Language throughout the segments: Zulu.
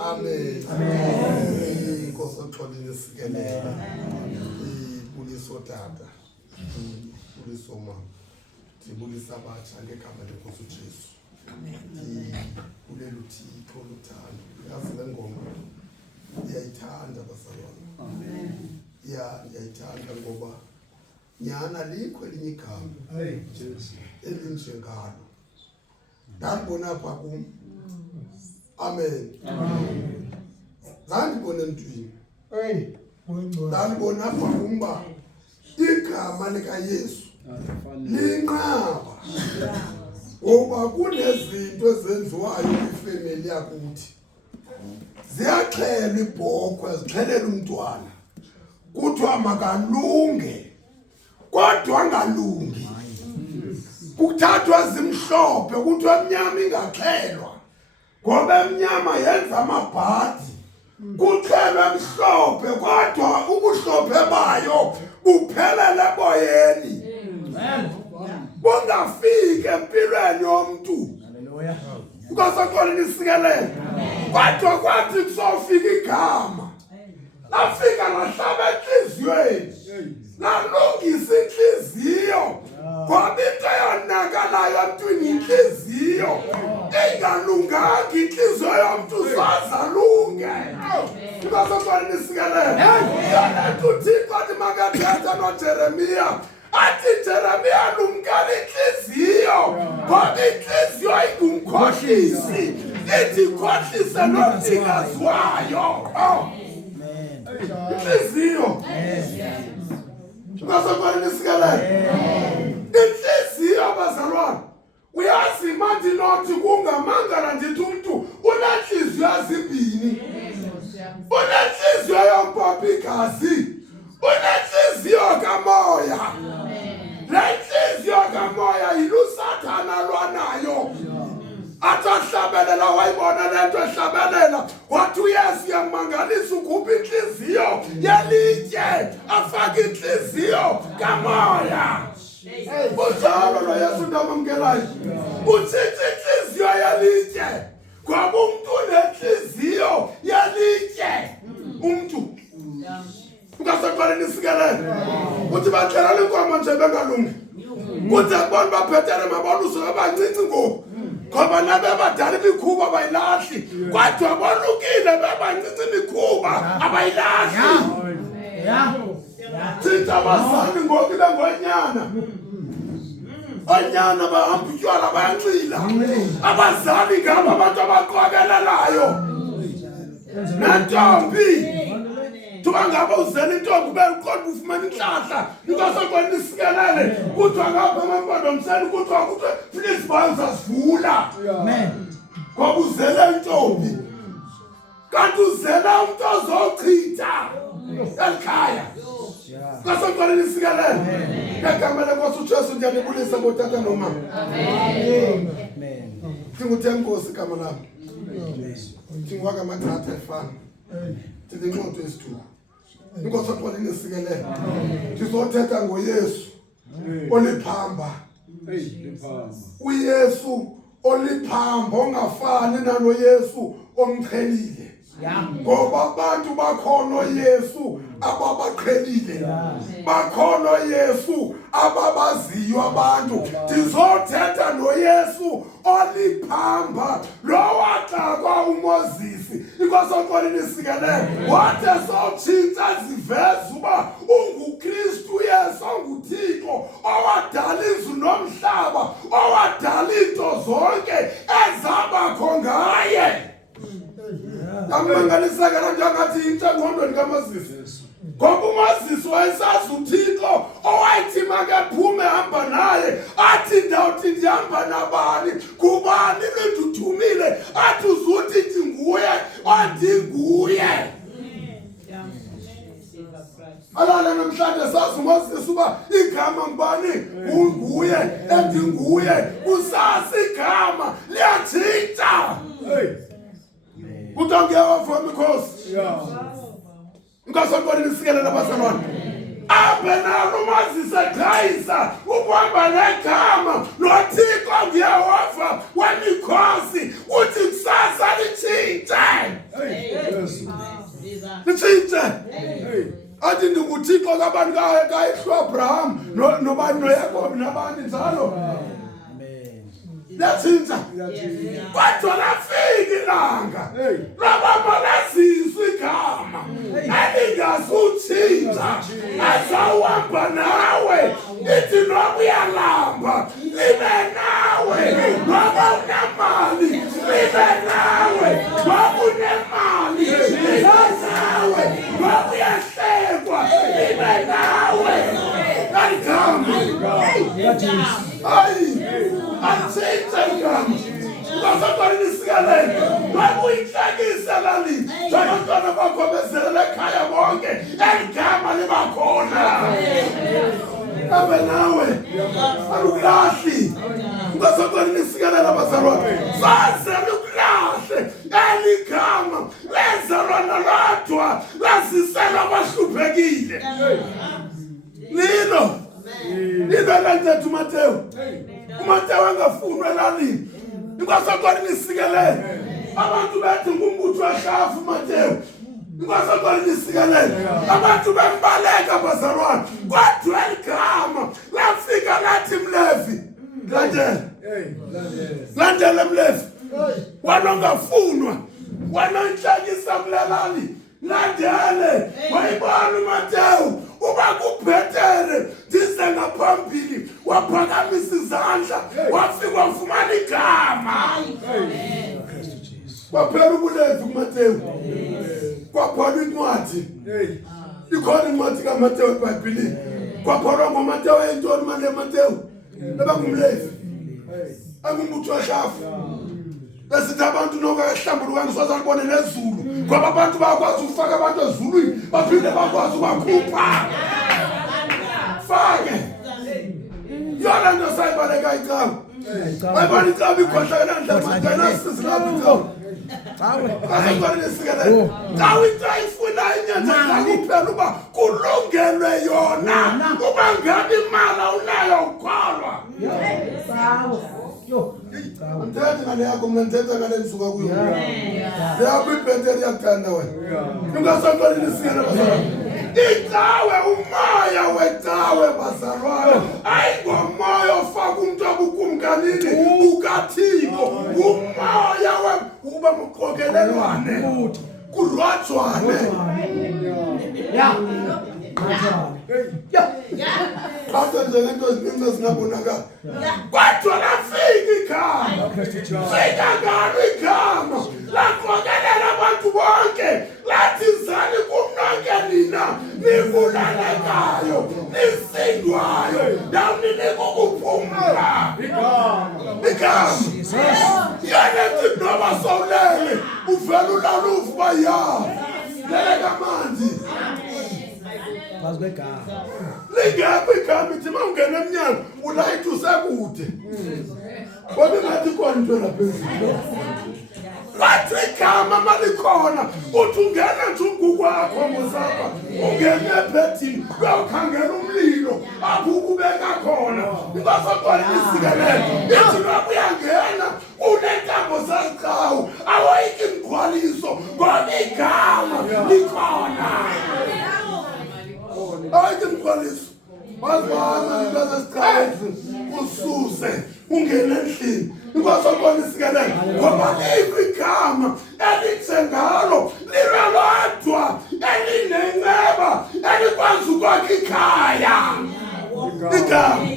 Amen. Amen. Inkosi oxolile sikelela. Ibuliso tata. Ibuliso mama. Ibulisa abatsha ngegama lenkosi uJesu. Amen. Ulelu Thixo luthando. Yazi le ngoma. Iyayithanda bazalwane. Amen. Iyayithanda ngoba nyana likho elinye igama. Hey Jesu. Elinjengalo. Ndabona apha kum. Amen. Amen. Zandibona emntwini. Hey, ndabona apha kumba igama lika Yesu linqaba. Ngoba kunezinto ezenziwayo kwifamily yakuthi. Ziyaxhelwa ibhokhwe, zixhelela umntwana. Kuthiwa makalunge. Kodwa angalungi. Kuthathwa zimhlophe, kuthiwa emnyama ingaxhelwa. Ngoba emnyama yenza amabhadi. Kuxhelwa emhlophe, kodwa ubuhlophe bayo buphelele eboyeni. Bungafiki empilweni yomntu. Haleluya. Ukasaqala nisikelele. Kodwa kwathi kusofika igama. Lafika lahlaba enhliziyweni. Lalungisa inhliziyo. Ngoba into yonakalayo emntwini inhliziyo. Engalunganga inhliziyo yomntu sazalunge. Ukasaqala nisikelele. Yona uThixo athi makathetha noJeremiya. Athi Jeremiya lumkani inhliziyo. Ngoba inhliziyo ingumkhohlisi. Ithi khohlise nomnikazi wayo. Inhliziyo. Ukasaqala nisikelele. Inhliziyo bazalwane. Uyazi manje nothi kungamangala ndithi umuntu unenhliziyo ezimbini. Unenhliziyo yompompa igazi. Unenhliziyo kamoya. Le nhliziyo kamoya yilusathana lwanayo. Athahlabelela wayibona lento ehlabelela. Wathi uYesu yamangalisa ukhupha inhliziyo yelitye afaka inhliziyo kamoya. Uzalo lo Yesu ndamamkelayo. Uthithe inhliziyo yelitye. Ngoba umuntu unenhliziyo yelitye. Umuntu. Ukasaqala nisikelele. Uthi baxhela lenkomo nje bengalungi. Kuthi akubona baphethere mabaluso abancinci ngoku. Ngoba nabe abadala imikhuba abayilahli. Kodwa bolukile bebancinci imikhuba abayilahli. Thina abazali ngoku bengonyana. Onyana bahamba utywala bayanxila. Abazali ngabo abantu abaqokelelayo. Nantombi. Tuba ngaba uzela intombi beqonda ufumana inhlahla. Ukasaqala nisikelele. Kuthiwa ngapha emampondomiseni kuthiwa please bazasivula. Amen. Ngoba uzela intombi. Kanti uzela umuntu ozochitha ekhaya. Ukasaqala nisikelele. Ngegama lenkosi uJesu ndiyabulisa ngotata nomama. Amen. Amen. Ngikuthi enkosi igama lami. Ngingwaka amathatha efana. Ndinqondo esithuba. Inkosi oxolile nesikelele. Ndizothetha ngoYesu oliphamba. uYesu oliphamba ongafani nalo Yesu omqhelile. Ngoba abantu bakhono Yesu ababaqhelile. Bakhono Yesu ababaziyo abantu. Ndizothetha noYesu oliphamba lo waxakwa uMoses. Inkosi oxolile nisikelele. Wathi sotshintsha ziveza uba unguKristu Yesu onguThixo owadala izulu nomhlaba owadala into zonke ezabakho ngaye. Amanganiseka la njangathi into engqondweni kaMoses. Ngoba uMoses wayesazi uThixo owayethi makaphume hamba naye. Athi ndawuthi ndihamba nabani? Kubani lenduthumile? Athi uzuthi nguye andinguye. Alala namhlanje sazi uMoses uba igama ngubani? Unguye andinguye. Usasi igama liyatshintsha. Kutangiyawa from because Ukasaqala nisikelele abazalwane. Abenalo uMoses ekhayisa ukuhamba negama noThixo ngiyehova wemikhosi uthi kusasa athi ndinguThixo kabantu kaAbraham nobani noYakobi nabani njalo. Latshintsha kodwa lafika ilanga laba lazizwa igama elingasutshintsha azawuhamba nawe lithi noma uyalamba libe nawe noma unamali libe nawe noma unemali libe nawe noma uyahlekwa libe nawe aligama ayi Atshayigama bazabali nisigalele bayinhlekisa lali abantwana bakho bezele ekhaya bonke eligama libakhona abe nawe alukulahli bazabali nisigalele abazalwane sazele ukulahle eligama lezalwa nalodwa lasisela abahluphekile lino kanjani uMateyu uMateyu angafunwa elalini inkwasaqala nisikelele abantu bethi ngumbutho wehlafu uMateyu inkwasaqala nisikelele abantu bembaleka abazalwane kodwa eligama lafika lathi Mlevi landela Mlevi wanongafunwa wanonhlekisa mlalali landele wayibona uMateyu uba kubhetere ndize ngaphambili waphakamisa izandla wafika wafumana igama kwaphela ubulevi kuMateyu kwabhalwa incwadi ikhona incwadi kaMateyu eBhayibhelini kwabhalwa ngoMateyu eyintoni manje Mateyu ebangumlevi angumbutho wehlafu besithi abantu nokahlambuluka ngisoza libone nezulu ngoba abantu bakwazi ukufaka abantu ezulwini baphinde bakwazi ukubakhupha fake yona nto sayibaleka icala ayibona icala ikhohlakela ndlela sizilapha icala Tawu into ayifuna inyanza kuphela uba kulungelwe yona uba ngabe imali unayo ukholwa Mthethe ngale yakho mina ngithetha ngale nsuka kuyo. Yakho ibhenteri yakuthanda wena. Ungasaqali nisikela bazalwane. Itawe umoya wetawe bazalwane. Ayingomoya ofaka umuntu abukumkanini ukaThixo. Umoya uba muqokelelwane. Kurwatshwane. Kodwa nje lento eziningi zingabonakala. Kodwa lafika igama. Fika ngalo igama. Laqokelela abantu bonke. Lathi zani kumnonke nina. Nivulalekayo. Nisindwayo. Dawunike ukuphumula. Igama. Yanethi noba sowulele. Uvela ulalufu baya. Lele kamanzi. Lingaphi igama ithi mawungena emnyango ulayithi usekude kodwa ngathi khona into laphezulu wathi igama malikhona uthi ungena nje ungukwakho ngosapha ungene ebhedini uyokhangela umlilo apho ukubeka khona ingasaqala isikelele ithi noma uyangena unentambo zaziqhawu awoyiki imgqwaliso ngoba igama likhona Ayithi mkhwaliso bazibana into zesiqhawe ususe ungene endlini inkwasaqala isikelele ngoba igama elithe ngalo lilolodwa elinenceba elikwazi ukwakha ikhaya igama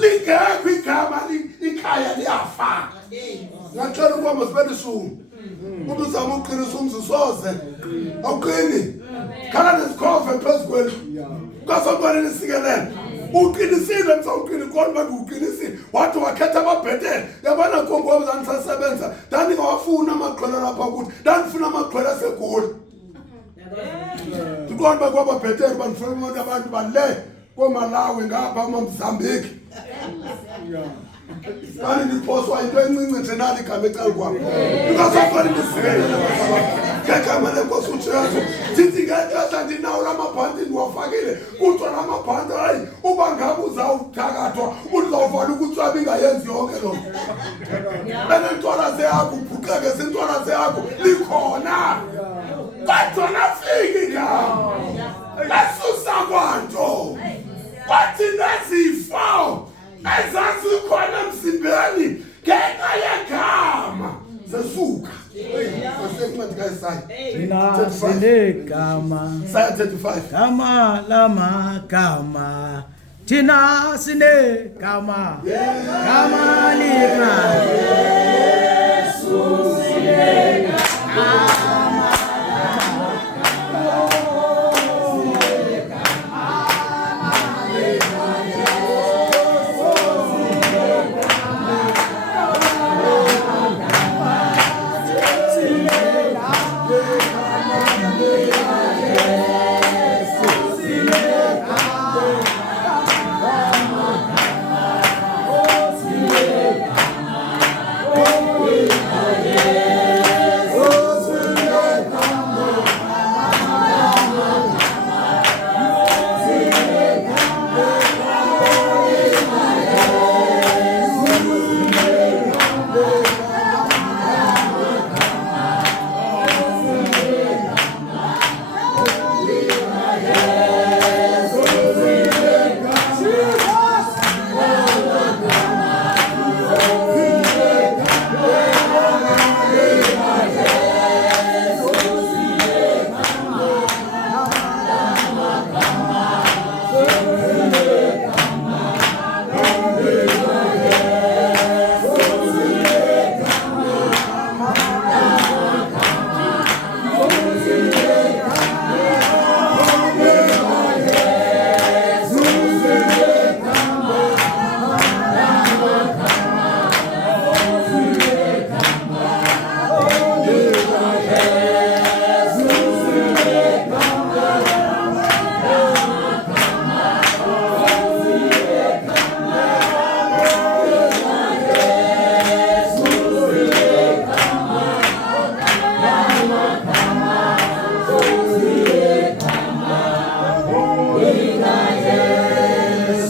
lingekho igama ikhaya liyafa ngacela ukuba sibele ishumu umuntu uzama uqinisa umzisoze awuqini khala nesikhove phezu kwenu kasaqala nisikelele uqinisile msawuqini kodwa uqinisile wathi wakhetha ababhetele yabona konke uzanisasebenza ndandingawafuna amaqhela lapha ukuthi ndandifuna amaqhela aseGoli ndiqonda kwababhetele bandifuna abantu bale koMalawi ngapha eMozambique Kani ndiphoswa into encinci nje nali igama ecala kwami. Ungasaqali nisikelele ngegama lenkosi uJesu. Thithi ngexesha ndinawo lamabhandi ndiwafakile. Kuthiwa lamabhandi hayi uba ngabe uzawuthakathwa uzawuvala ukutswabi ingayenzi yonke loo nto. Benentwala zeyakho ubhuqeke zintwala zeyakho likhona. Kodwa lafika igama. Lesusa kwanto. Wathi nezifo ezazikhona emzimbeni ngenxa yegama zesuka. Thina sinegama. Isaiah 35. Gama lamagama. Thina sinegama. Gama lika Yesu.